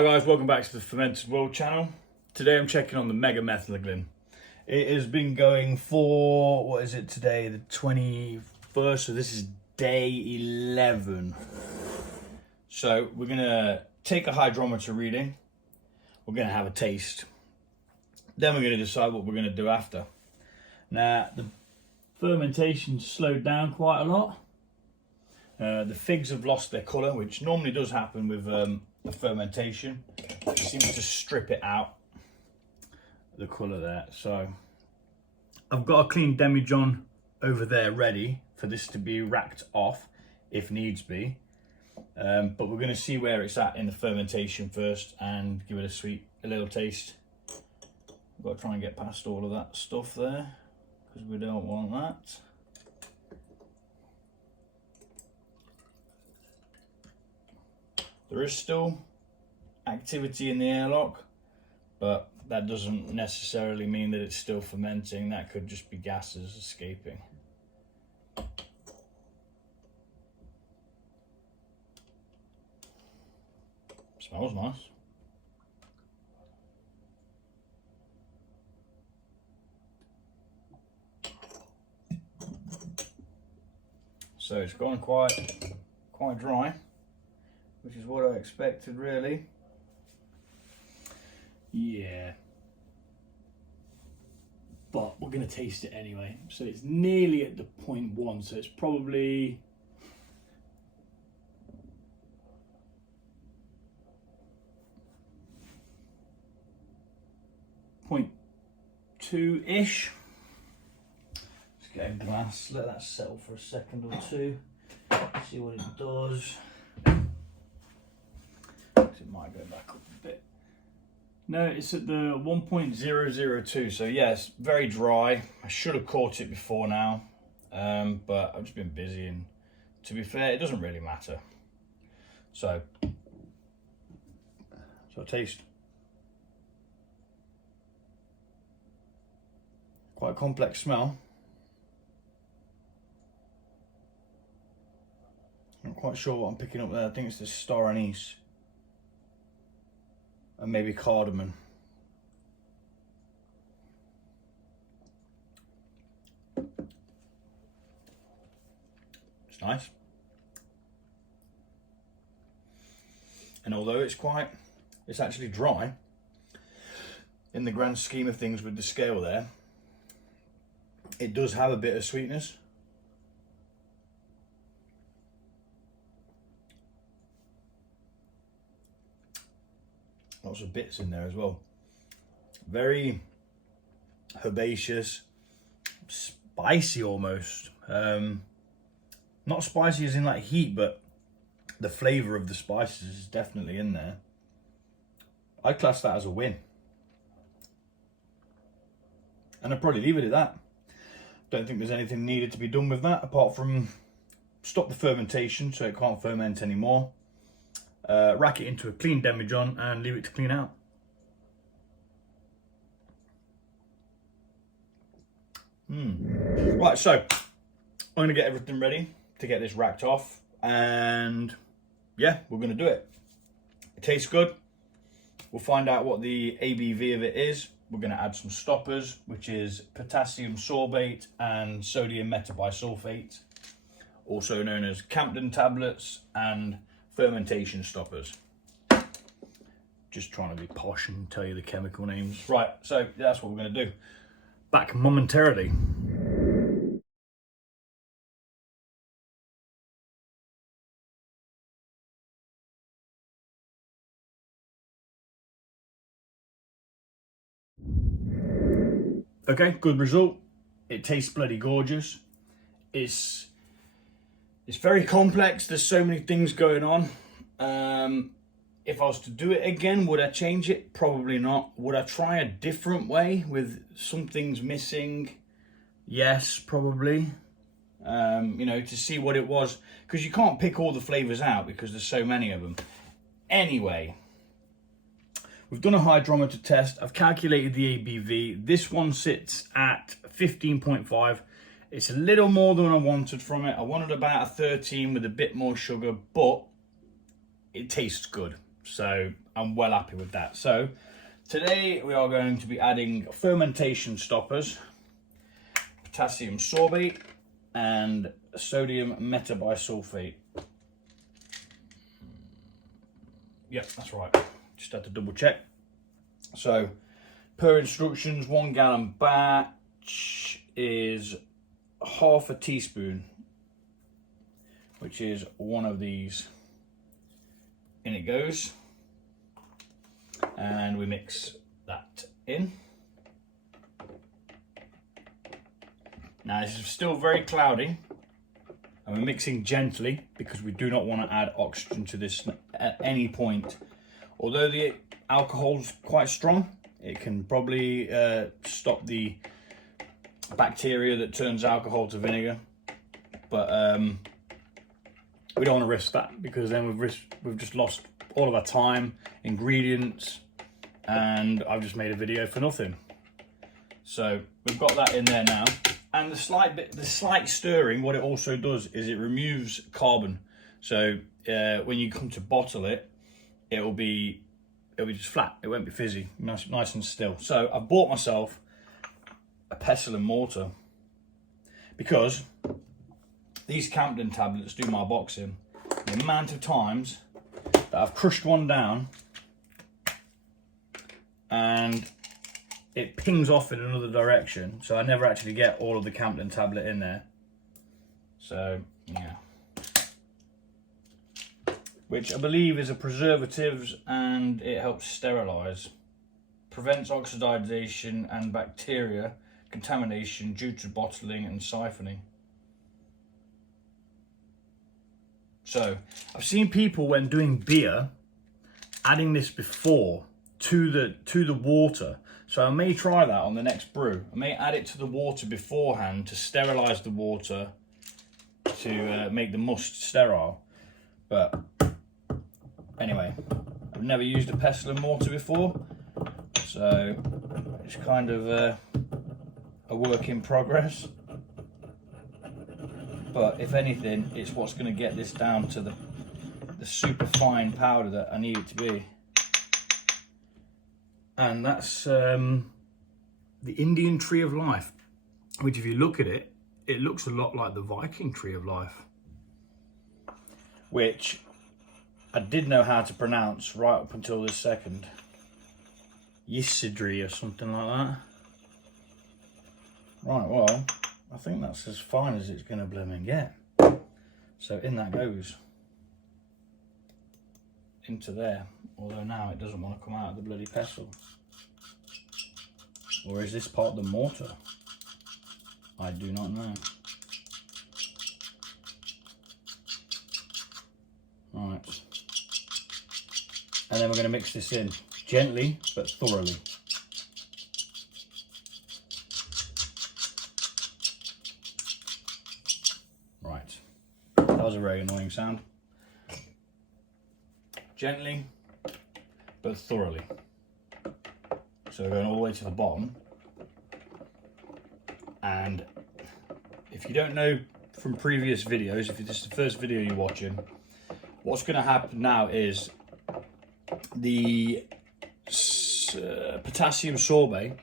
Hi guys, welcome back to the Fermented World channel. Today I'm checking on the Mega Metheglin. It has been going for, what is it today, the 21st, so this is day 11. So we're going to take a hydrometer reading, we're going to have a taste, then we're going to decide what we're going to do after. Now, the fermentation slowed down quite a lot. The figs have lost their colour, which normally does happen with the fermentation. It seems to strip it out, the colour there. So I've got a clean demijohn over there ready for this to be racked off if needs be. But we're going to see where it's at in the fermentation first and give it a little taste. I've got to try and get past all of that stuff there because we don't want that. There is still activity in the airlock, but that doesn't necessarily mean that it's still fermenting. That could just be gases escaping. Smells nice. So it's gone quite dry, which is what I expected, really. Yeah. But we're going to taste it anyway. So it's nearly at the 0.1, so it's probably point 2-ish. Let's get a glass, let that settle for a second or two, see what it does. It might go back up a bit. No, it's at the 1.002, so yes, very dry. I should have caught it before now, but I've just been busy, and to be fair, it doesn't really matter. So taste. Quite a complex smell. Not quite sure what I'm picking up there. I think it's the star anise. And maybe cardamom. It's nice. And although it's actually dry, in the grand scheme of things with the scale there, it does have a bit of sweetness. Lots of bits in there as well. Very herbaceous, spicy almost. Not spicy as in like heat, but the flavour of the spices is definitely in there. I'd class that as a win. And I'd probably leave it at that. Don't think there's anything needed to be done with that apart from stop the fermentation so it can't ferment anymore. Rack it into a clean demijohn and leave it to clean out. Right, so I'm going to get everything ready to get this racked off, and yeah, we're going to do it. It tastes good. We'll find out what the ABV of it is. We're going to add some stoppers, which is potassium sorbate and sodium metabisulphate, also known as campden tablets, and fermentation stoppers. Just trying to be posh and tell you the chemical names. Right, so that's what we're going to do. Back momentarily. Okay, good result. It tastes bloody gorgeous. It's very complex. There's so many things going on. If I was to do it again, would I change it? Probably not. Would I try a different way with some things missing? Yes, probably. You know, to see what it was, because you can't pick all the flavors out because there's so many of them. Anyway, we've done a hydrometer test. I've calculated the ABV. This one sits at 15.5. It's a little more than I wanted from it. I wanted about a 13 with a bit more sugar, but it tastes good. So I'm well happy with that. So today we are going to be adding fermentation stoppers, potassium sorbate and sodium metabisulphate. Yep, that's right. Just had to double check. So per instructions, 1 gallon batch is half a teaspoon, which is one of these. In it goes, and we mix that in. Now this is still very cloudy, and we're mixing gently because we do not want to add oxygen to this at any point. Although the alcohol's quite strong, it can probably stop the bacteria that turns alcohol to vinegar, but we don't want to risk that, because then we've just lost all of our time, ingredients, and I've just made a video for nothing. So we've got that in there now, and the slight stirring, what it also does is it removes carbon. So when you come to bottle it, it'll be just flat. It won't be fizzy, nice and still. So I've bought myself a pestle and mortar, because these Campden tablets do my boxing. The amount of times that I've crushed one down and it pings off in another direction, so I never actually get all of the Campden tablet in there. So yeah, which I believe is a preservative, and it helps sterilize, prevents oxidation and bacteria contamination due to bottling and siphoning. So I've seen people, when doing beer, adding this before to the water. So I may try that on the next brew. I may add it to the water beforehand to sterilize the water, to make the must sterile. But anyway, I've never used a pestle and mortar before, so it's kind of a work in progress. But if anything, it's what's going to get this down to the super fine powder that I need it to be. And that's the Indian tree of life, which, if you look at it, it looks a lot like the Viking tree of life, which I did know how to pronounce right up until this second. Yisidri or something like that. Right, well, I think that's as fine as it's going to blooming get. So in that goes. Into there. Although now it doesn't want to come out of the bloody pestle. Or is this part of the mortar? I do not know. Right. And then we're going to mix this in gently but thoroughly. Right. That was a very annoying sound. Gently but thoroughly. So we're going all the way to the bottom. And if you don't know from previous videos, if this is the first video you're watching, what's going to happen now is the potassium sorbet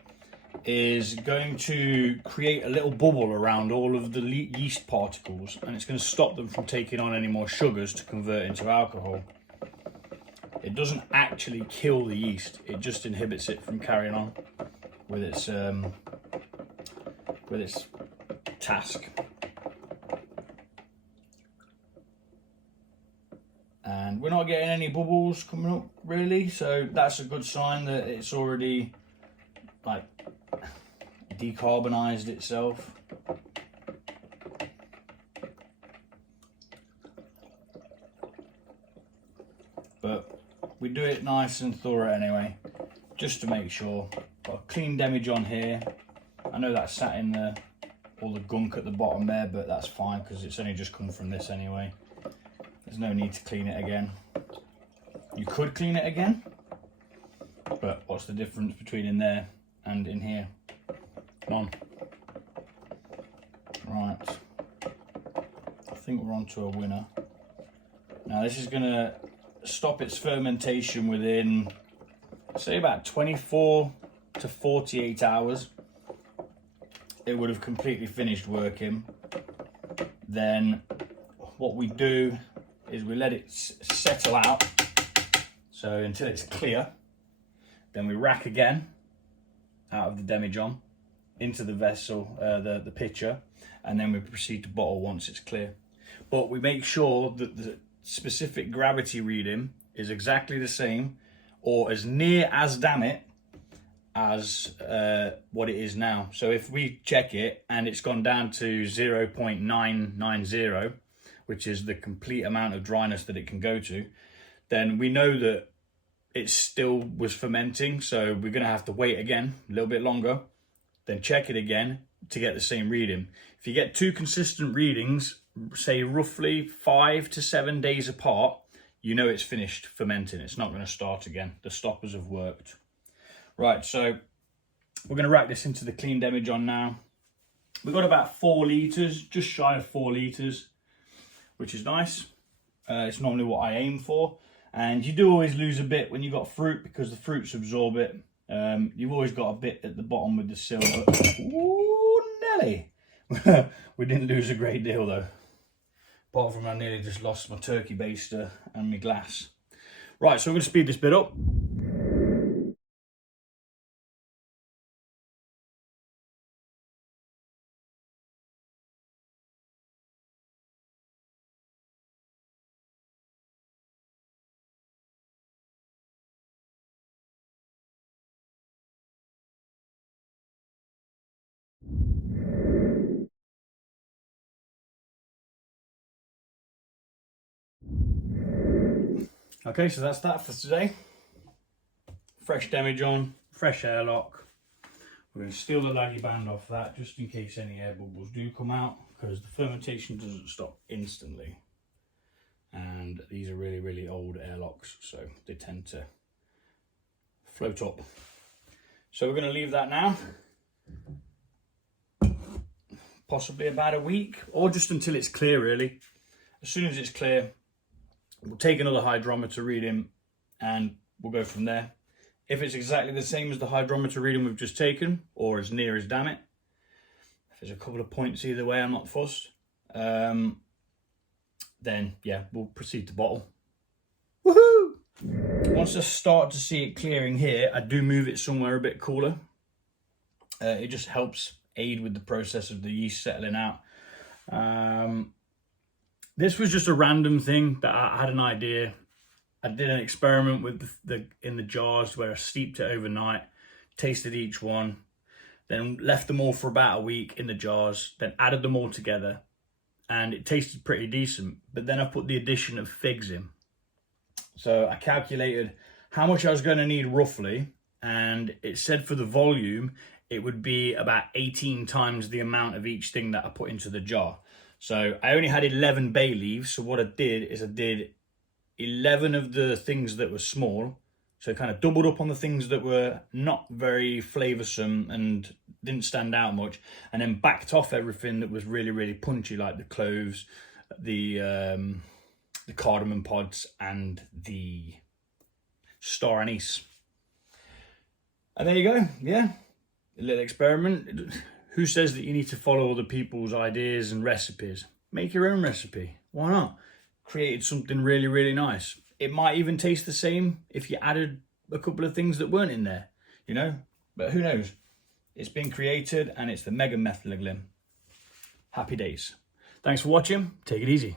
is going to create a little bubble around all of the yeast particles, and it's going to stop them from taking on any more sugars to convert into alcohol. It doesn't actually kill the yeast, it just inhibits it from carrying on with its task. And we're not getting any bubbles coming up really, so that's a good sign that it's already like decarbonized itself. But we do it nice and thorough anyway, just to make sure. Got a clean damage on here. I know that sat in all the gunk at the bottom there, but that's fine because it's only just come from this anyway. There's no need to clean it again. You could clean it again, but what's the difference between in there and in here? None. Right. I think we're on to a winner. Now this is going to stop its fermentation within, say, about 24 to 48 hours. It would have completely finished working. Then what we do is we let it settle out, so until it's clear. Then we rack again out of the demijohn into the vessel, the pitcher, and then we proceed to bottle once it's clear. But we make sure that the specific gravity reading is exactly the same, or as near as, damn it, as what it is now. So if we check it and it's gone down to 0.990, which is the complete amount of dryness that it can go to, then we know that it still was fermenting. So we're going to have to wait again a little bit longer, then check it again to get the same reading. If you get two consistent readings, say roughly 5 to 7 days apart, you know it's finished fermenting. It's not going to start again. The stoppers have worked. Right, so we're going to rack this into the clean demijohn now. We've got about 4 litres, just shy of 4 litres, which is nice. It's normally what I aim for. And you do always lose a bit when you've got fruit, because the fruits absorb it. You've always got a bit at the bottom with the silver. Ooh, Nelly! We didn't lose a great deal though. Apart from I nearly just lost my turkey baster and my glass. Right, so we're going to speed this bit up. Okay, so that's that for today. Fresh demijohn, fresh airlock. We're going to steal the laggy band off that just in case any air bubbles do come out, because the fermentation doesn't stop instantly. And these are really, really old airlocks, so they tend to float up. So we're going to leave that now. Possibly about a week, or just until it's clear really. As soon as it's clear, we'll take another hydrometer reading and we'll go from there. If it's exactly the same as the hydrometer reading we've just taken, or as near as, damn it, if there's a couple of points either way, I'm not fussed, then yeah, we'll proceed to bottle. Woohoo! Once I start to see it clearing here, I do move it somewhere a bit cooler. It just helps aid with the process of the yeast settling out. This was just a random thing that I had an idea. I did an experiment with in the jars where I steeped it overnight, tasted each one, then left them all for about a week in the jars, then added them all together, and it tasted pretty decent. But then I put the addition of figs in. So I calculated how much I was going to need roughly, and it said for the volume, it would be about 18 times the amount of each thing that I put into the jar. So I only had 11 bay leaves. So what I did is I did 11 of the things that were small. So kind of doubled up on the things that were not very flavoursome and didn't stand out much. And then backed off everything that was really, really punchy, like the cloves, the cardamom pods and the star anise. And there you go. Yeah, a little experiment. Who says that you need to follow other people's ideas and recipes? Make your own recipe. Why not? Created something really, really nice. It might even taste the same if you added a couple of things that weren't in there, you know? But who knows? It's been created and it's the Metheglin. Happy days. Thanks for watching. Take it easy.